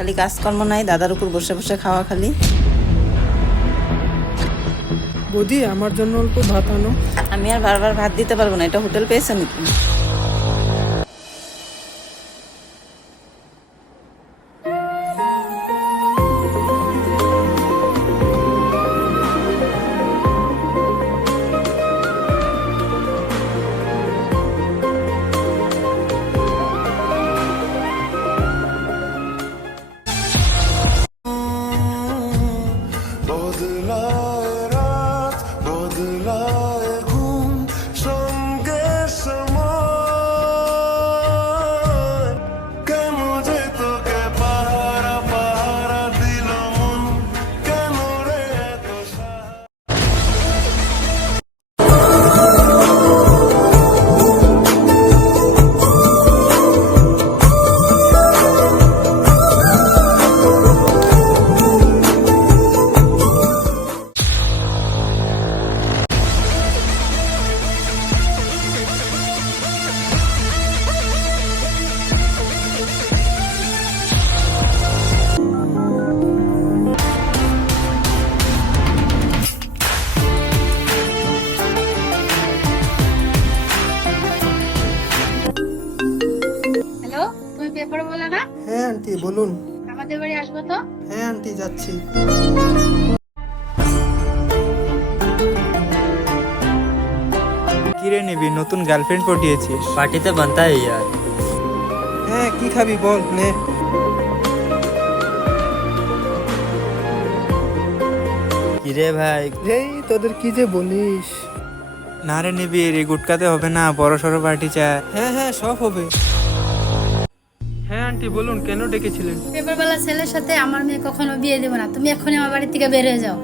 খালি কাজকর্ম নাই, দাদার উপর বসে বসে খাওয়া খালি। বৌদি আমার জন্য অল্প ভাত আনো। আমি আর বারবার ভাত দিতে পারবো না, এটা হোটেল পেয়েছো নাকি? বদলায় রাত বদলায় ঘুম সঙ্গে সময় কেন যে তোকে পাহারা পাহারা দিল মন কেন রে এত হ্যালো, তুমি পেপার বলো না? হ্যাঁ আন্টি বলুন। আমাদের বাড়ি আসবো তো? হ্যাঁ আন্টি যাচ্ছি। কিরে নিবি, নতুন গার্লফ্রেন্ড পটিয়েছিস? पार्टी तो बनता है यार। হ্যাঁ কি খাবি বল নে। কিরে ভাই, এই তোদের কি যে বলিস। না রে নিবি, এই গুটকাতে হবে না, বড় সড়ো পার্টি চায়। হ্যাঁ হ্যাঁ সব হবে। হ্যাঁ আন্টি বলুন, কেন ডেকেছিলেন? পেপারওয়ালা ছেলের সাথে আমার মেয়ে কখনো বিয়ে দেবো না, তুমি এক্ষুনি আমার বাড়ি থেকে বের হয়ে যাও।